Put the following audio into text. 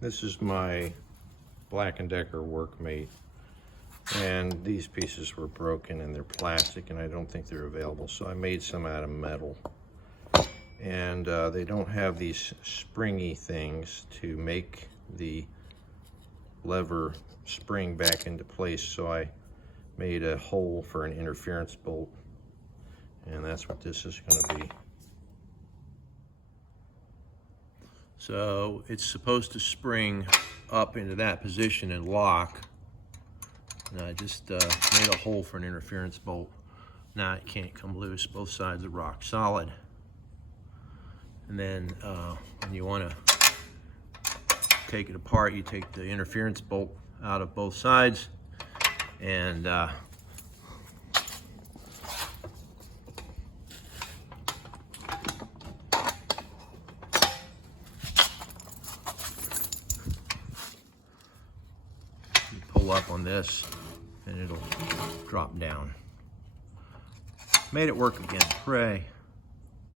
This is my Black & Decker Workmate, and these pieces were broken and they're plastic and I don't think they're available, so I made some out of metal. And they don't have these springy things to make the lever spring back into place, so I made a hole for an interference bolt, and that's what this is going to be. So it's supposed to spring up into that position and lock. And I just made a hole for an interference bolt. Now it can't come loose. Both sides are rock solid. And then when you want to take it apart, you take the interference bolt out of both sides and pull up on this and it'll drop down. Made it work again. Hooray.